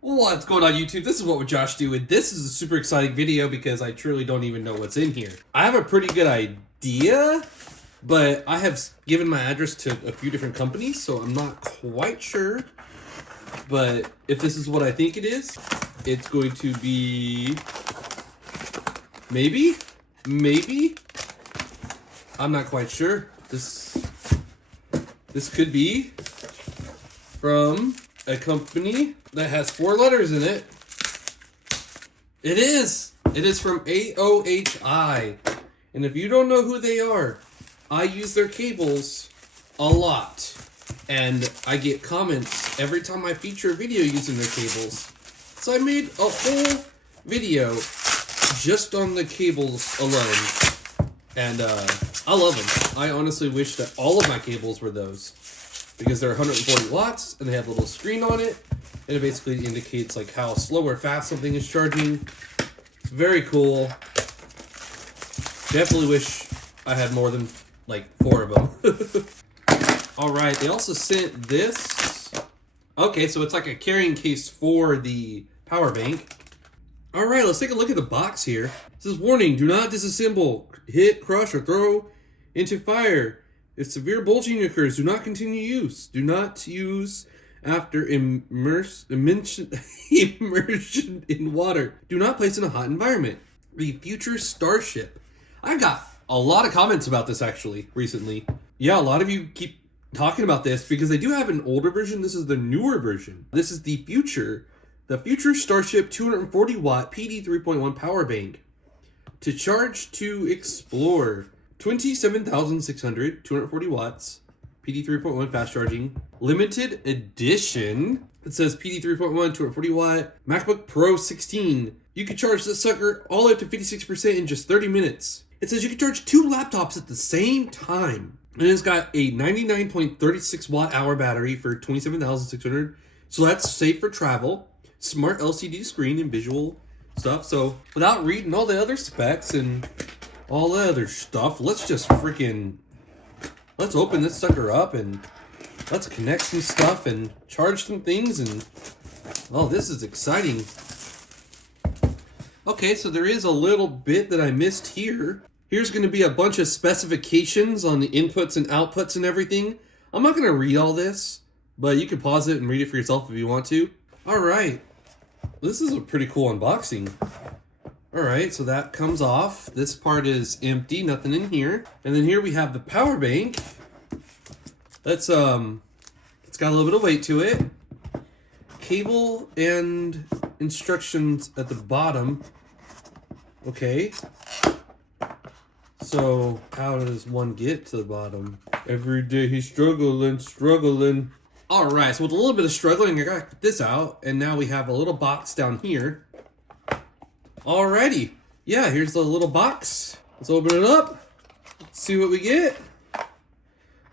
What's going on, YouTube? This is What Would Josh Do, and this is a super exciting video because I truly don't even know what's in here. I have a pretty good idea, but I have given my address to a few different companies, so I'm not quite sure. But if this is what I think it is, it's going to be... Maybe? I'm not quite sure. This could be from a company that has 4 letters in it. It is from AOHI. And if you don't know who they are, I use their cables a lot. And I get comments every time I feature a video using their cables. So I made a whole video just on the cables alone. And I love them. I honestly wish that all of my cables were those. Because they're 140 watts and they have a little screen on it. And it basically indicates like how slow or fast something is charging. It's very cool. Definitely wish I had more than like 4 of them. Alright, they also sent this. Okay, so it's like a carrying case for the power bank. Alright, let's take a look at the box here. It says, warning, do not disassemble, hit, crush, or throw into fire. If severe bulging occurs, do not continue use. Do not use after immersion in water. Do not place in a hot environment. The future Starship. I got a lot of comments about this actually recently. Yeah, a lot of you keep talking about this because they do have an older version. This is the newer version. This is the future Starship 240 watt PD 3.1 power bank. To charge to explore. 27,600, 240 watts, PD 3.1 fast charging, limited edition. It says PD 3.1, 240 watt, MacBook Pro 16. You can charge this sucker all the way up to 56% in just 30 minutes. It says you can charge 2 laptops at the same time. And it's got a 99.36 watt hour battery for 27,600. So that's safe for travel. Smart LCD screen and visual stuff. So without reading all the other specs and all the other stuff, let's open this sucker up and let's connect some stuff and charge some things. And oh, this is exciting. Okay, so there is a little bit that I missed here. Here's going to be a bunch of specifications on the inputs and outputs and everything. I'm not going to read all this, but you can pause it and read it for yourself if you want to. All right, this is a pretty cool unboxing. Alright, so that comes off. This part is empty, nothing in here. And then here we have the power bank. That's, it's got a little bit of weight to it. Cable and instructions at the bottom. Okay. So, how does one get to the bottom? Every day he's struggling. Alright, so with a little bit of struggling, I got this out. And now we have a little box down here. Alrighty. Yeah, here's the little box. Let's open it up. See what we get.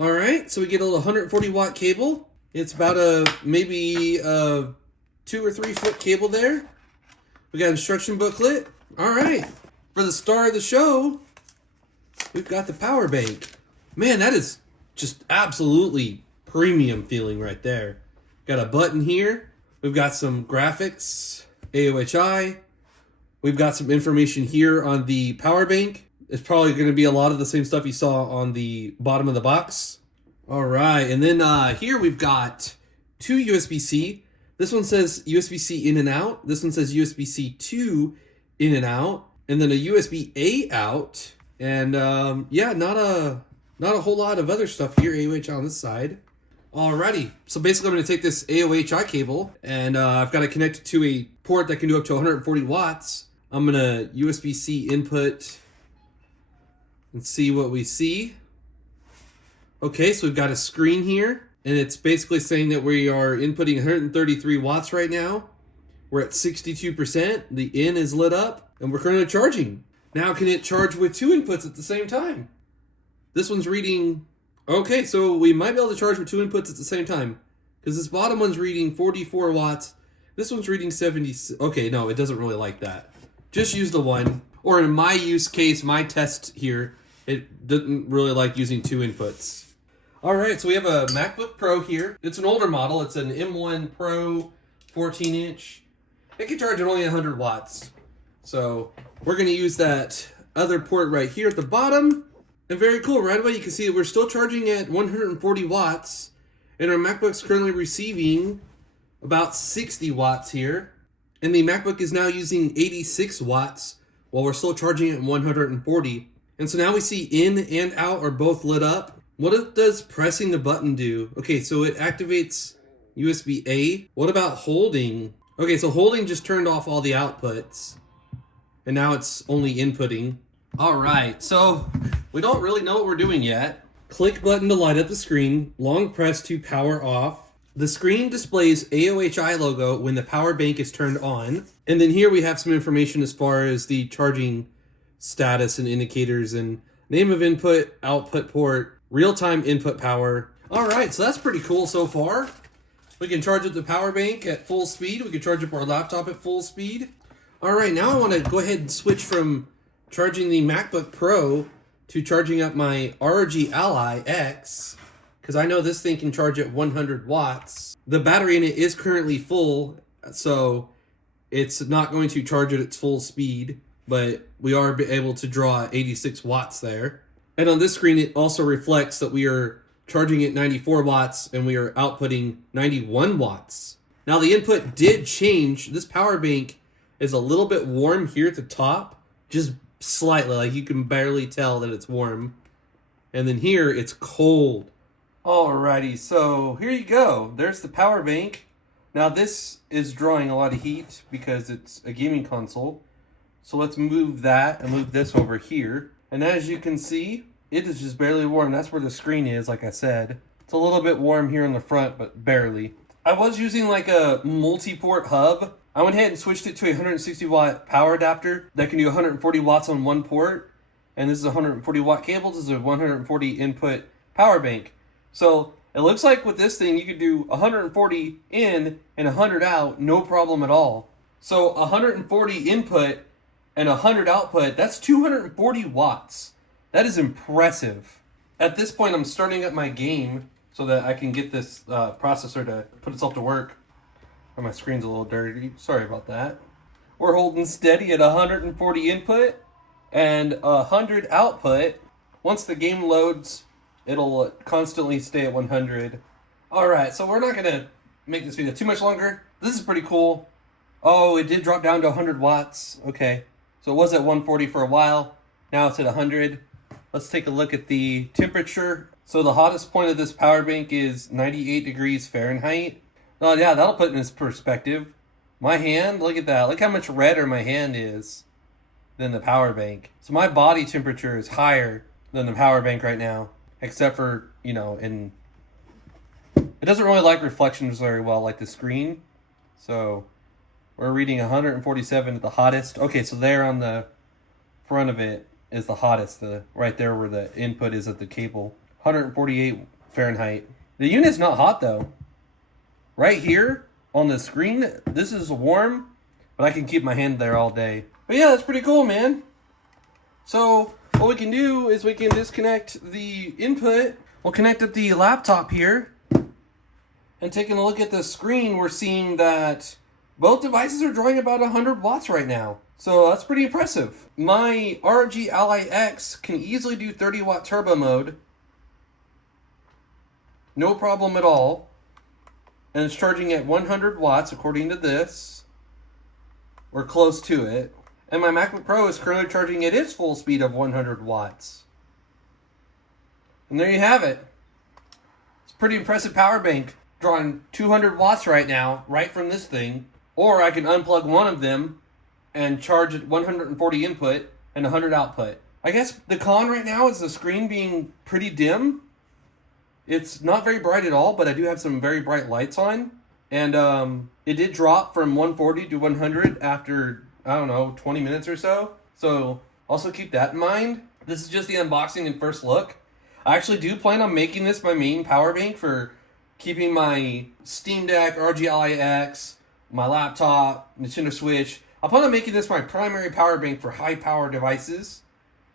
Alright, so we get a little 140 watt cable. It's about maybe a 2 or 3 foot cable there. We got an instruction booklet. Alright. For the star of the show, we've got the power bank. Man, that is just absolutely premium feeling right there. Got a button here. We've got some graphics, AOHI. We've got some information here on the power bank. It's probably going to be a lot of the same stuff you saw on the bottom of the box. All right, and then here we've got 2 USB-C. This one says USB-C in and out. This one says USB-C 2 in and out. And then a USB-A out. And yeah, not a whole lot of other stuff here. AOHI on this side. Alrighty, so basically I'm going to take this AOHI cable and I've got to connect it to a port that can do up to 140 watts. I'm going to USB-C input and see what we see. Okay, so we've got a screen here and it's basically saying that we are inputting 133 watts right now. We're at 62%, the in is lit up, and we're currently charging. Now can it charge with 2 inputs at the same time? This one's reading... Okay, so we might be able to charge with 2 inputs at the same time. Because this bottom one's reading 44 watts. This one's reading 70... Okay, no, it doesn't really like that. Just use the one. Or in my use case, my test here, it doesn't really like using 2 inputs. Alright, so we have a MacBook Pro here. It's an older model. It's an M1 Pro 14-inch. It can charge at only 100 watts. So we're going to use that other port right here at the bottom. And very cool. Right away you can see that we're still charging at 140 watts. And our MacBook's currently receiving about 60 watts here. And the MacBook is now using 86 watts while we're still charging at 140. And so now we see in and out are both lit up. What does pressing the button do? Okay, so it activates USB-A. What about holding? Okay, so holding just turned off all the outputs. And now it's only inputting. All right, so we don't really know what we're doing yet. Click button to light up the screen. Long press to power off. The screen displays AOHI logo when the power bank is turned on. And then here we have some information as far as the charging status and indicators and name of input, output port, real-time input power. All right, so that's pretty cool so far. We can charge up the power bank at full speed. We can charge up our laptop at full speed. All right, now I want to go ahead and switch from charging the MacBook Pro to charging up my ROG Ally X, because I know this thing can charge at 100 watts. The battery in it is currently full, so it's not going to charge at its full speed, but we are able to draw 86 watts there. And on this screen, it also reflects that we are charging at 94 watts and we are outputting 91 watts. Now the input did change. This power bank is a little bit warm here at the top, just slightly, like you can barely tell that it's warm. And then here it's cold. Alrighty, so here you go. There's the power bank. Now this is drawing a lot of heat because it's a gaming console. So let's move that and move this over here. And as you can see, it is just barely warm. That's where the screen is, like I said. It's a little bit warm here in the front, but barely. I was using like a multi-port hub. I went ahead and switched it to a 160 watt power adapter that can do 140 watts on one port. And this is a 140 watt cable. This is a 140 input power bank. So it looks like with this thing, you could do 140 in and 100 out, no problem at all. So 140 input and 100 output, that's 240 watts. That is impressive. At this point, I'm starting up my game so that I can get this processor to put itself to work. Oh, my screen's a little dirty. Sorry about that. We're holding steady at 140 input and 100 output. Once the game loads, it'll constantly stay at 100. All right, so we're not going to make this video too much longer. This is pretty cool. Oh, it did drop down to 100 watts. Okay, so it was at 140 for a while. Now it's at 100. Let's take a look at the temperature. So the hottest point of this power bank is 98 degrees Fahrenheit. Oh yeah, that'll put it in its perspective. My hand, look at that. Look how much redder my hand is than the power bank. So my body temperature is higher than the power bank right now. Except for, you know, it doesn't really like reflections very well, like the screen. So we're reading 147 at the hottest. Okay, so there on the front of it is the hottest, right there where the input is at the cable. 148 Fahrenheit. The unit's not hot though. Right here on the screen, this is warm, but I can keep my hand there all day. But yeah, that's pretty cool, man. So what we can do is we can disconnect the input. We'll connect up the laptop here. And taking a look at the screen, we're seeing that both devices are drawing about 100 watts right now. So that's pretty impressive. My ROG Ally X can easily do 30 watt turbo mode. No problem at all. And it's charging at 100 watts according to this. We're close to it. And my MacBook Pro is currently charging at its full speed of 100 watts. And there you have it. It's a pretty impressive power bank. Drawing 200 watts right now, right from this thing. Or I can unplug one of them and charge at 140 input and 100 output. I guess the con right now is the screen being pretty dim. It's not very bright at all, but I do have some very bright lights on. And it did drop from 140 to 100 after, I don't know, 20 minutes or so. So also keep that in mind. This is just the unboxing and first look. I actually do plan on making this my main power bank for keeping my Steam Deck, ROG Ally X, my laptop, Nintendo Switch. I plan on making this my primary power bank for high power devices.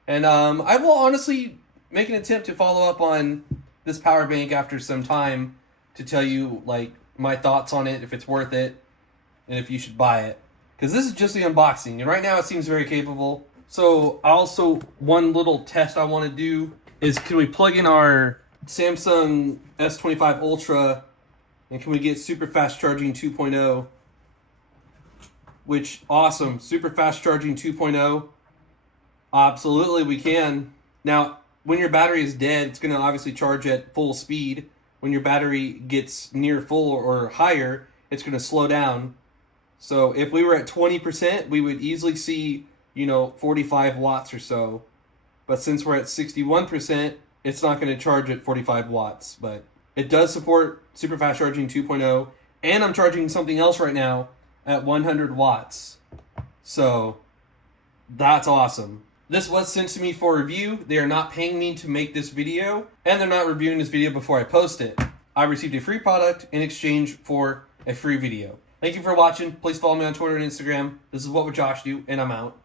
And I will honestly make an attempt to follow up on this power bank after some time to tell you like my thoughts on it, if it's worth it. and if you should buy it. Because this is just the unboxing, and right now it seems very capable. So also, one little test I want to do is, can we plug in our Samsung S25 Ultra, and can we get super fast charging 2.0? Which, awesome, super fast charging 2.0. Absolutely, we can. Now, when your battery is dead, it's going to obviously charge at full speed. When your battery gets near full or higher, it's going to slow down. So if we were at 20%, we would easily see, 45 watts or so. But since we're at 61%, it's not going to charge at 45 watts. But it does support super fast charging 2.0. And I'm charging something else right now at 100 watts. So that's awesome. This was sent to me for review. They are not paying me to make this video, and they're not reviewing this video before I post it. I received a free product in exchange for a free video. Thank you for watching. Please follow me on Twitter and Instagram. This is What Would Josh Do, and I'm out.